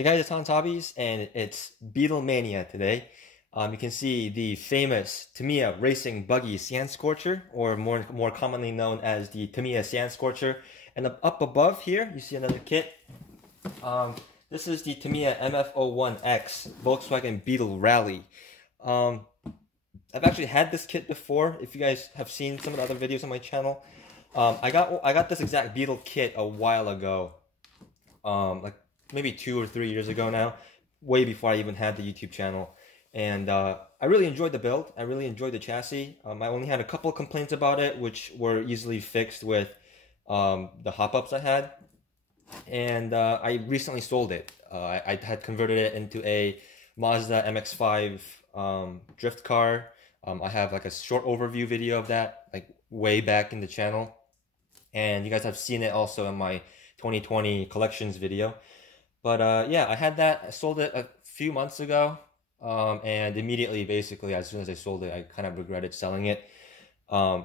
Hey guys, it's Hans Hobbies, and it's Beetle Mania today. You can see the famous Tamiya Racing Buggy Sand Scorcher, or more commonly known as the Tamiya Sand Scorcher. And up above here, you see another kit. This is the Tamiya MF01X Volkswagen Beetle Rally. I've actually had this kit before. If you guys have seen some of the other videos on my channel, I got this exact Beetle kit a while ago, like maybe 2 or 3 years ago now, way before I even had the YouTube channel. And I really enjoyed the build. I really enjoyed the chassis. I only had a couple of complaints about it, which were easily fixed with the hop-ups I had. And I recently sold it. I had converted it into a Mazda MX-5 drift car. I have like a short overview video of that, like way back in the channel. And you guys have seen it also in my 2020 collections video. But yeah, I had that. I sold it a few months ago, and immediately, basically, as soon as I sold it, I kind of regretted selling it. And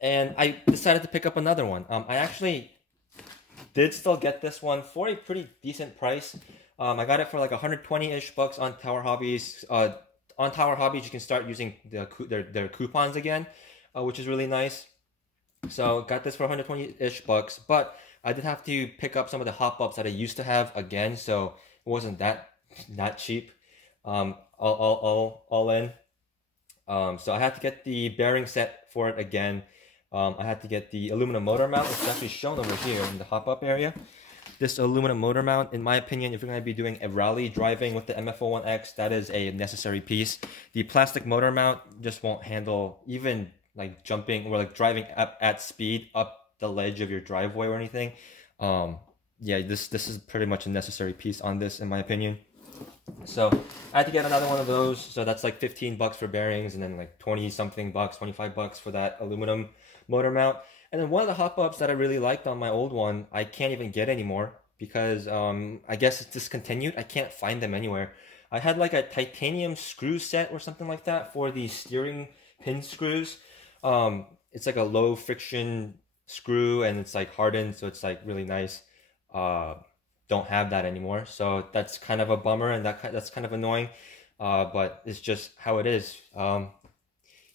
I decided to pick up another one. I actually did still get this one for a pretty decent price. I got it for like 120-ish bucks on Tower Hobbies. On Tower Hobbies, you can start using their coupons again, which is really nice. So got this for 120-ish bucks, but I did have to pick up some of the hop-ups that I used to have again, so it wasn't that cheap, all in. So I had to get the bearing set for it again. I had to get the aluminum motor mount, which is actually shown over here in the hop-up area. This aluminum motor mount, in my opinion, if you're going to be doing a rally driving with the MF01X, that is a necessary piece. The plastic motor mount just won't handle even like jumping or like driving up at speed up the ledge of your driveway or anything. Yeah, this is pretty much a necessary piece on this, in my opinion. So I had to get another one of those. So that's like 15 bucks for bearings, and then like 20 something bucks, 25 bucks for that aluminum motor mount. And then one of the hop-ups that I really liked on my old one, I can't even get anymore because I guess it's discontinued. I can't find them anywhere. I had like a titanium screw set or something like that for the steering pin screws. It's like a low friction screw, and it's like hardened, so it's like really nice. Don't have that anymore, so that's kind of a bummer, and that's kind of annoying. But it's just how it is.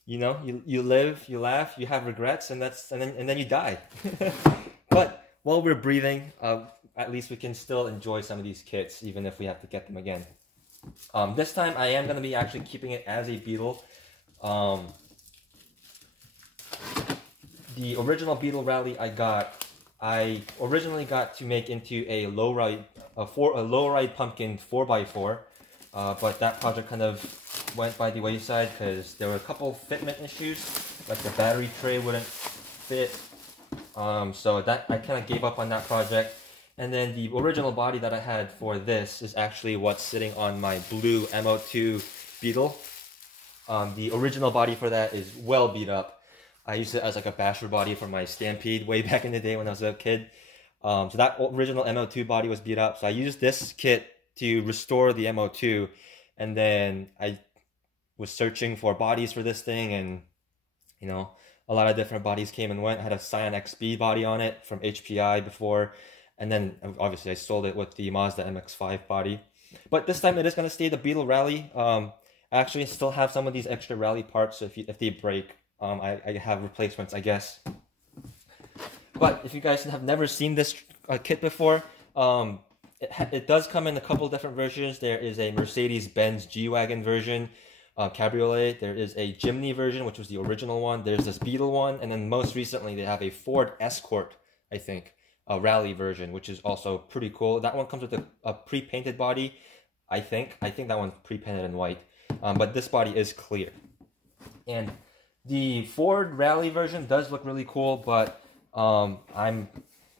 You know, you live, you laugh, you have regrets, and then you die. But while we're breathing, at least we can still enjoy some of these kits, even if we have to get them again. This time I am going to be actually keeping it as a Beetle. The original Beetle Rally I originally got to make into a low-ride pumpkin 4x4, but that project kind of went by the wayside because there were a couple fitment issues, like the battery tray wouldn't fit, so that I kind of gave up on that project. And then the original body that I had for this is actually what's sitting on my blue MO2 Beetle. The original body for that is well beat up. I used it as like a basher body for my Stampede way back in the day when I was a kid. So that original MO2 body was beat up. So I used this kit to restore the MO2. And then I was searching for bodies for this thing. And, you know, a lot of different bodies came and went. I had a Scion XB body on it from HPI before. And then, obviously, I sold it with the Mazda MX-5 body. But this time, it is going to stay the Beetle Rally. I actually still have some of these extra rally parts. So if they break, I have replacements, I guess. But if you guys have never seen this kit before, it does come in a couple different versions. There is a Mercedes-Benz G-Wagon version, Cabriolet. There is a Jimny version, which was the original one. There's this Beetle one. And then most recently, they have a Ford Escort, I think, a rally version, which is also pretty cool. That one comes with a pre-painted body, I think. I think that one's pre-painted in white. But this body is clear. And the Ford Rally version does look really cool, but I'm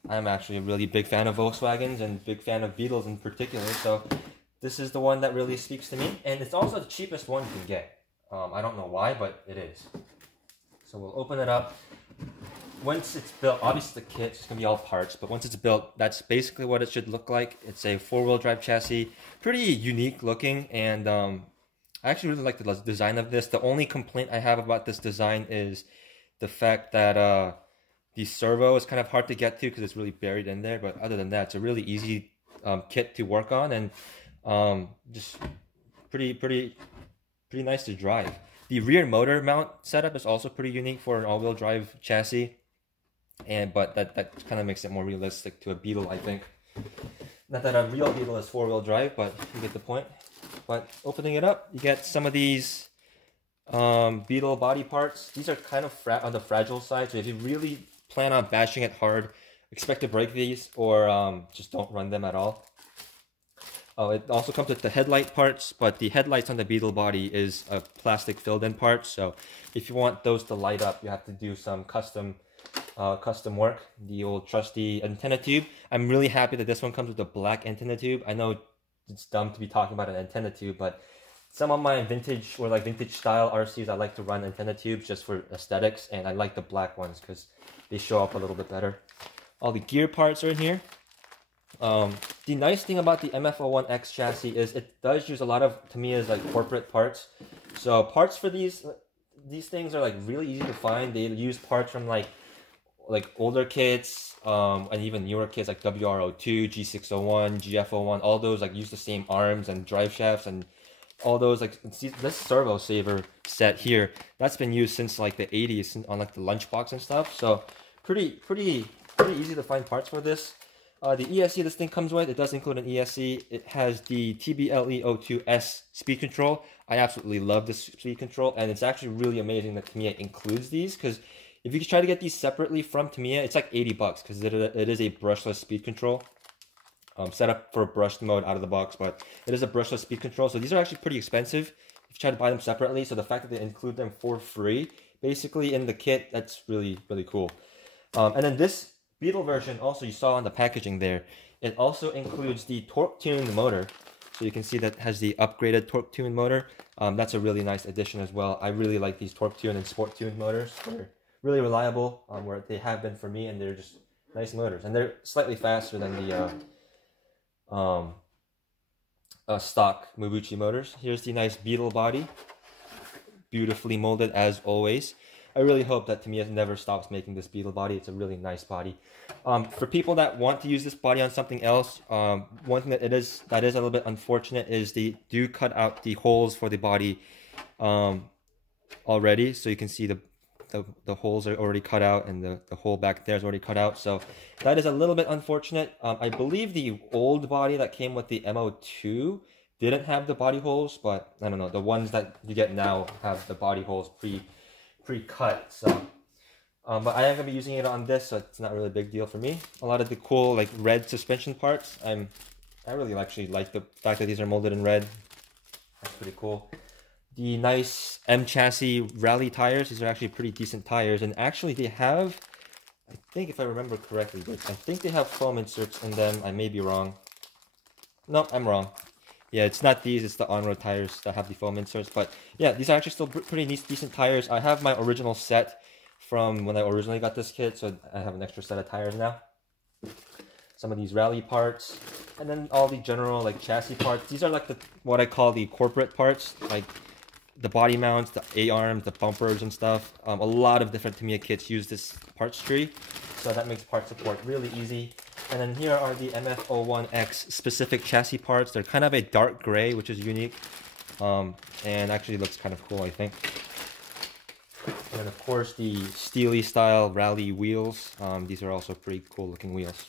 actually a really big fan of Volkswagens and big fan of Beetles in particular, so this is the one that really speaks to me, and it's also the cheapest one you can get. I don't know why, but it is. So we'll open it up. Once it's built, obviously the kit is going to be all parts, but once it's built, that's basically what it should look like. It's a four-wheel drive chassis, pretty unique looking, and I actually really like the design of this. The only complaint I have about this design is the fact that the servo is kind of hard to get to because it's really buried in there. But other than that, it's a really easy kit to work on, and just pretty nice to drive. The rear motor mount setup is also pretty unique for an all-wheel drive chassis, but that kind of makes it more realistic to a Beetle, I think. Not that a real Beetle is four-wheel drive, but you get the point. But opening it up, you get some of these Beetle body parts. These are kind of on the fragile side, so if you really plan on bashing it hard, expect to break these, or just don't run them at all. It also comes with the headlight parts, but the headlights on the Beetle body is a plastic filled-in part, so if you want those to light up, you have to do some custom work. The old trusty antenna tube. I'm really happy that this one comes with a black antenna tube. I know it's dumb to be talking about an antenna tube, but some of my vintage or like vintage style RCs, I like to run antenna tubes just for aesthetics, and I like the black ones because they show up a little bit better. All the gear parts are in here. The nice thing about the MF01X chassis is it does use a lot of Tamiya's like corporate parts. So parts for these things are like really easy to find. They use parts from like older kits, and even newer kits like WR02, G601, GF01. All those like use the same arms and drive shafts, and all those like this servo saver set here, that's been used since like the 80s on like the lunchbox and stuff. So pretty easy to find parts for this. The ESC this thing comes with, it does include an ESC. It has the TBLE02S speed control. I absolutely love this speed control, and it's actually really amazing that Tamiya includes these, because if you try to get these separately from Tamiya, it's like 80 bucks, because it is a brushless speed control. Set up for brushed mode out of the box, but it is a brushless speed control, so these are actually pretty expensive if you try to buy them separately. So the fact that they include them for free, basically in the kit, that's really cool. And then this Beetle version, also you saw on the packaging there, it also includes the torque-tuned motor. So you can see that has the upgraded torque-tuned motor. That's a really nice addition as well. I really like these torque-tuned and sport-tuned motors. They're really reliable, where they have been for me, and they're just nice motors. And they're slightly faster than the stock Mabuchi motors. Here's the nice Beetle body, beautifully molded as always. I really hope that Tamiya never stops making this Beetle body. It's a really nice body. For people that want to use this body on something else, one thing that is a little bit unfortunate is they do cut out the holes for the body already. So you can see the holes are already cut out, and the hole back there is already cut out. So that is a little bit unfortunate. I believe the old body that came with the M02 didn't have the body holes, but I don't know. The ones that you get now have the body holes pre-cut. So, but I am gonna be using it on this, so it's not really a big deal for me. A lot of the cool like red suspension parts, I really actually like the fact that these are molded in red. That's pretty cool. The nice M chassis rally tires. These are actually pretty decent tires, and actually they have, I think if I remember correctly, I think they have foam inserts in them. I may be wrong. No, I'm wrong. Yeah, it's not these, it's the on-road tires that have the foam inserts. But yeah, these are actually still pretty decent tires. I have my original set from when I originally got this kit, so I have an extra set of tires now. Some of these rally parts, and then all the general like chassis parts. These are like what I call the corporate parts, like the body mounts, the A-arms, the bumpers and stuff. A lot of different Tamiya kits use this parts tree, so that makes part support really easy. And then here are the MF01X specific chassis parts. They're kind of a dark gray, which is unique, and actually looks kind of cool, I think. And then of course the Steely style rally wheels. These are also pretty cool looking wheels.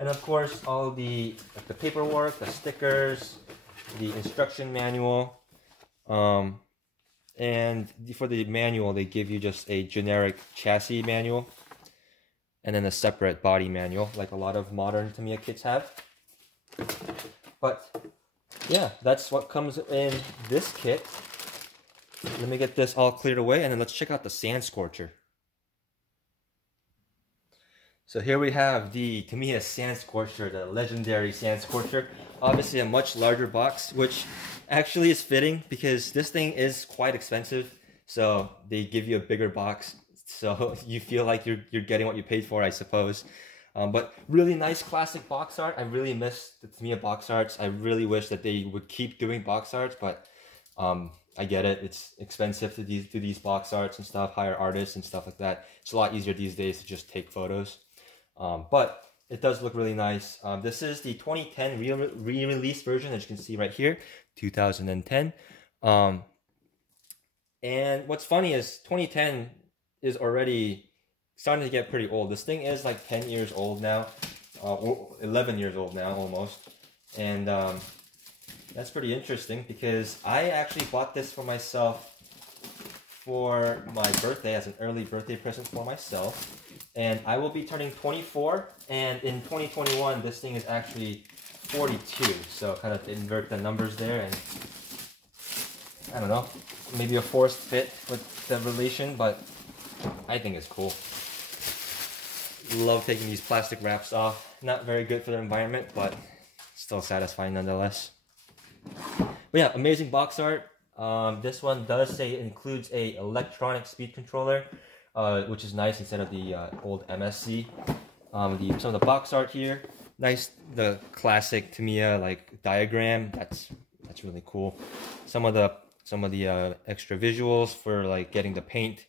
And of course all the paperwork, the stickers, the instruction manual. And for the manual, they give you just a generic chassis manual, and then a separate body manual, like a lot of modern Tamiya kits have. But yeah, that's what comes in this kit. Let me get this all cleared away, and then let's check out the Sand Scorcher. So here we have the Tamiya Sand Scorcher, the legendary Sand Scorcher. Obviously a much larger box, which actually is fitting because this thing is quite expensive. So they give you a bigger box, so you feel like you're getting what you paid for, I suppose. But really nice classic box art. I really miss the Tamiya box arts. I really wish that they would keep doing box arts, but I get it. It's expensive to do these box arts and stuff, hire artists and stuff like that. It's a lot easier these days to just take photos. But it does look really nice. This is the 2010 re-release version, as you can see right here, 2010. And what's funny is 2010 is already starting to get pretty old. This thing is like 10 years old now, 11 years old now almost. And that's pretty interesting because I actually bought this for myself for my birthday as an early birthday present for myself. And I will be turning 24, and in 2021 this thing is actually 42. So kind of invert the numbers there, and I don't know, maybe a forced fit with the relation, but I think it's cool. Love taking these plastic wraps off. Not very good for the environment, but still satisfying nonetheless. But yeah, amazing box art. This one does say it includes a electronic speed controller, which is nice instead of the old MSC. Some of the box art here, nice. The classic Tamiya like diagram. That's really cool. Some of the extra visuals for like getting the paint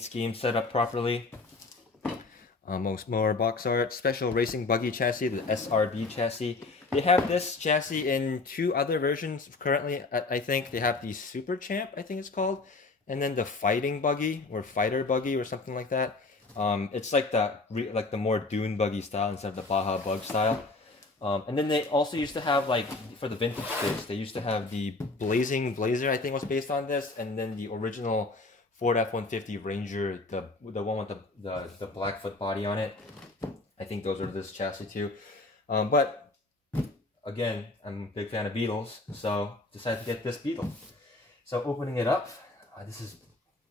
scheme set up properly. Most more box art. Special racing buggy chassis, the SRB chassis. They have this chassis in 2 other versions currently. I think they have the Super Champ, I think it's called, and then the Fighting Buggy or Fighter Buggy or something like that. It's like the more dune buggy style instead of the Baja Bug style. And then they also used to have, like, for the vintage kits, they used to have the Blazing Blazer, I think was based on this, and then the original Ford F-150 Ranger, the one with the Blackfoot body on it. I think those are this chassis too. But again, I'm a big fan of Beetles, so decided to get this Beetle. So opening it up, this is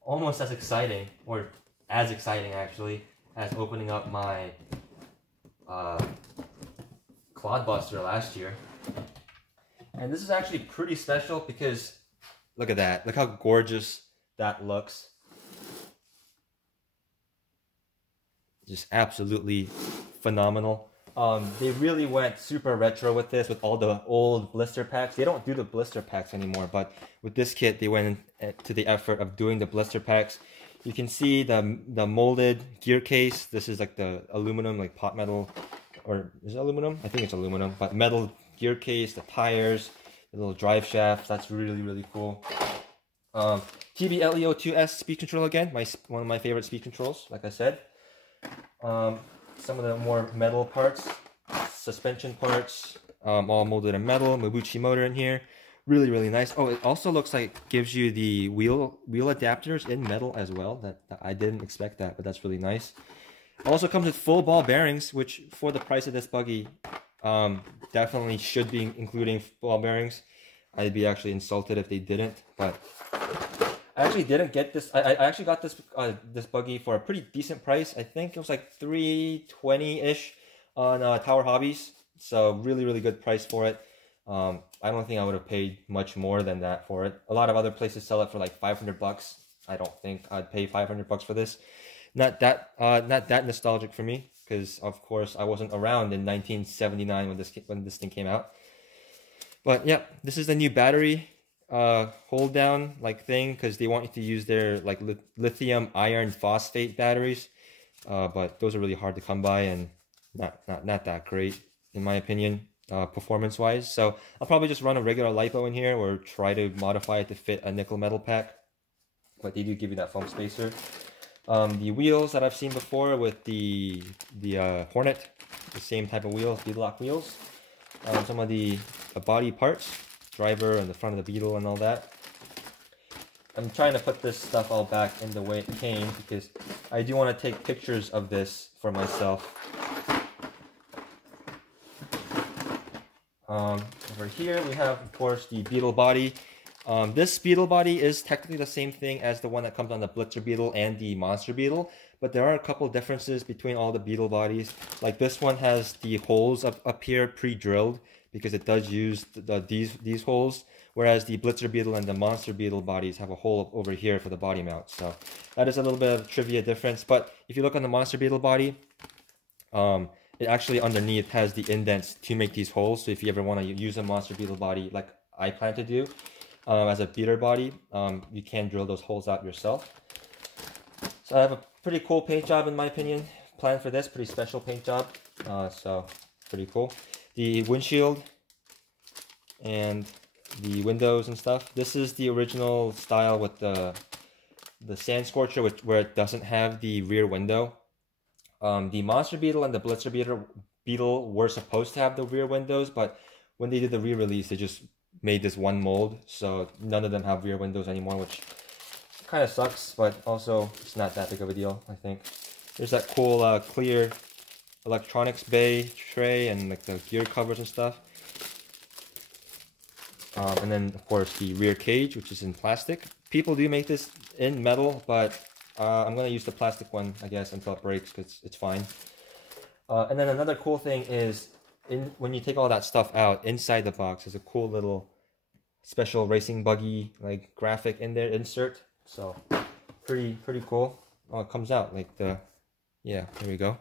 almost as exciting, or as exciting actually, as opening up my Clodbuster last year. And this is actually pretty special because look at that. Look how gorgeous that looks. Just absolutely phenomenal. They really went super retro with this, with all the old blister packs. They don't do the blister packs anymore, but with this kit, they went to the effort of doing the blister packs. You can see the molded gear case. This is like the aluminum, like pot metal, or is it aluminum? I think it's aluminum, but metal gear case, the tires, the little drive shaft. That's really, really cool. TBLEO2S speed control again, one of my favorite speed controls, like I said. Some of the more metal parts, suspension parts, all molded in metal. Mabuchi motor in here, really, really nice. Oh, it also looks like it gives you the wheel adapters in metal as well. That I didn't expect that, but that's really nice. Also comes with full ball bearings, which for the price of this buggy, definitely should be including ball bearings. I'd be actually insulted if they didn't, but I actually didn't get this. I actually got this this buggy for a pretty decent price. I think it was like $320-ish on Tower Hobbies. So really, really good price for it. I don't think I would have paid much more than that for it. A lot of other places sell it for like $500. I don't think I'd pay $500 for this. Not that nostalgic for me, because of course I wasn't around in 1979 when this thing came out. But yeah, this is the new battery hold down like thing, because they want you to use their like lithium iron phosphate batteries, but those are really hard to come by and not that great in my opinion, performance wise. So I'll probably just run a regular LiPo in here or try to modify it to fit a nickel metal pack, but they do give you that foam spacer. The wheels that I've seen before with the Hornet, the same type of wheels, beadlock wheels. Some of the body parts, driver and the front of the Beetle and all that. I'm trying to put this stuff all back in the way it came because I do want to take pictures of this for myself. Over here we have, of course, the Beetle body. This Beetle body is technically the same thing as the one that comes on the Blitzer Beetle and the Monster Beetle, but there are a couple differences between all the Beetle bodies. Like this one has the holes up here pre-drilled because it does use these holes, whereas the Blitzer Beetle and the Monster Beetle bodies have a hole over here for the body mount. So that is a little bit of trivia difference. But if you look on the Monster Beetle body, it actually underneath has the indents to make these holes. So if you ever want to use a Monster Beetle body like I plan to do, as a beater body, you can drill those holes out yourself. So I have a pretty cool paint job in my opinion planned for this, pretty special paint job. So pretty cool. The windshield and the windows and stuff. This is the original style with the Sand Scorcher, where it doesn't have the rear window. The Monster Beetle and the Blitzer Beetle were supposed to have the rear windows, but when they did the re-release, they just made this one mold, so none of them have rear windows anymore, which kind of sucks, but also it's not that big of a deal, I think. There's that cool clear electronics bay tray and like the gear covers and stuff. And then, of course, the rear cage, which is in plastic. People do make this in metal, but I'm going to use the plastic one, I guess, until it breaks, because it's fine. And then another cool thing is, when you take all that stuff out, inside the box is a cool little special racing buggy like graphic in there, insert. So, pretty cool. Oh, it comes out like the, yeah, there we go.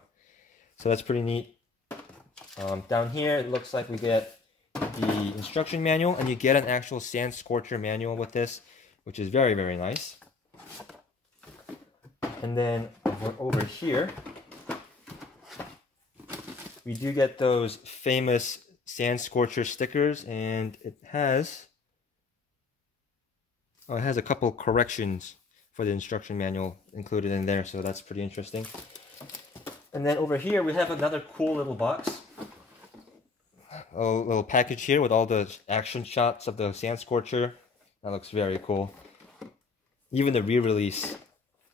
So that's pretty neat. Down here, it looks like we get the instruction manual, and you get an actual Sand Scorcher manual with this, which is very, very nice. And then over here, we do get those famous Sand Scorcher stickers, and it has a couple corrections for the instruction manual included in there, so that's pretty interesting. And then over here, we have another cool little box. A little package here with all the action shots of the Sand Scorcher. That looks very cool. Even the re-release,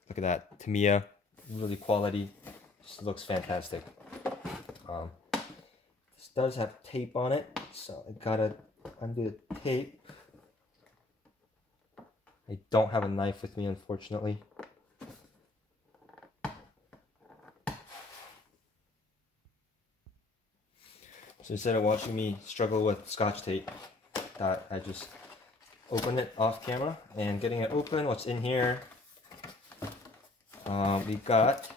look at that, Tamiya, really quality, just looks fantastic. This does have tape on it, so I gotta undo the tape. I don't have a knife with me, unfortunately. So instead of watching me struggle with Scotch tape, I just open it off camera. And getting it open, what's in here? We got,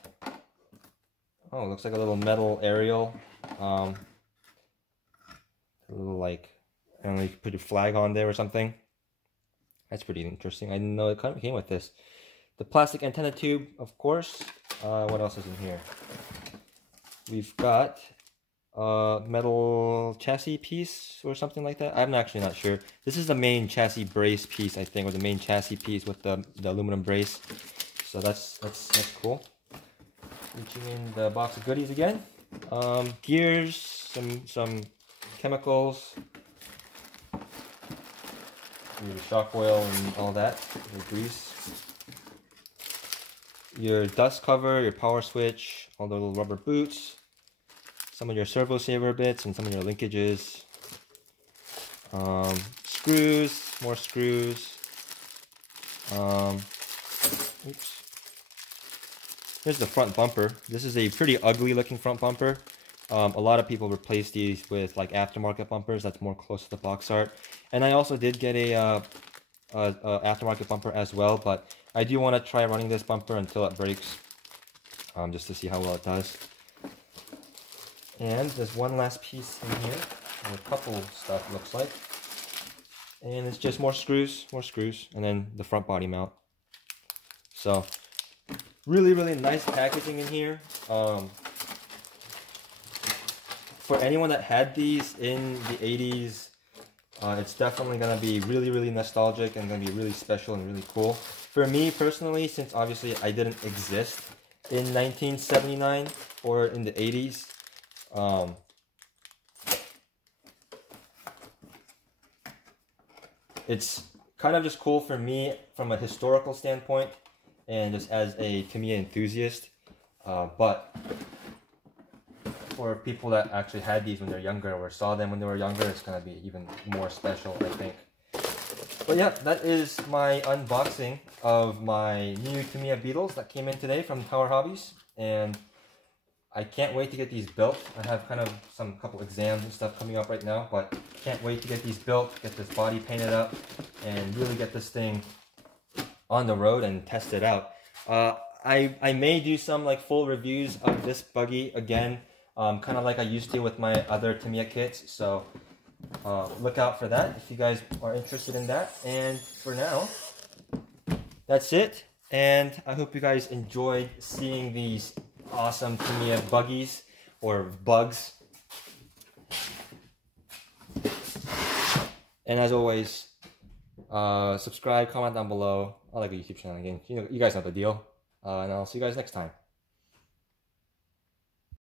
oh, it looks like a little metal aerial. A little like, I don't know, you could put your flag on there or something. That's pretty interesting. I didn't know it came with this. The plastic antenna tube, of course. What else is in here? We've got metal chassis piece or something like that. I'm actually not sure. This is the main chassis brace piece, I think, or the main chassis piece with the aluminum brace. So that's cool. Reaching in the box of goodies again. Gears, some chemicals, your shock oil and all that, your grease, your dust cover, your power switch, all the little rubber boots, some of your servo saver bits and some of your linkages, screws, more screws, oops. Here's the front bumper. This is a pretty ugly looking front bumper. A lot of people replace these with like aftermarket bumpers that's more close to the box art. And I also did get a aftermarket bumper as well, but I do want to try running this bumper until it breaks, just to see how well it does. And there's one last piece in here, or a couple stuff it looks like. And it's just more screws, and then the front body mount. So, really, really nice packaging in here. For anyone that had these in the 80s, it's definitely going to be really, really nostalgic and going to be really special and really cool. For me personally, since obviously I didn't exist in 1979 or in the 80s, it's kind of just cool for me from a historical standpoint and just as a Tamiya enthusiast, but for people that actually had these when they're younger or saw them when they were younger, it's going to be even more special, I think. But yeah, that is my unboxing of my new Tamiya Beetles that came in today from Tower Hobbies, and I can't wait to get these built. I have kind of couple exams and stuff coming up right now, but can't wait to get these built, get this body painted up, and really get this thing on the road and test it out. I may do some like full reviews of this buggy again, kind of like I used to with my other Tamiya kits, so look out for that if you guys are interested in that. And for now, that's it, and I hope you guys enjoyed seeing these awesome Tamiya buggies or bugs. And as always, subscribe, comment down below. I like a YouTube channel again. You guys know the deal. And I'll see you guys next time.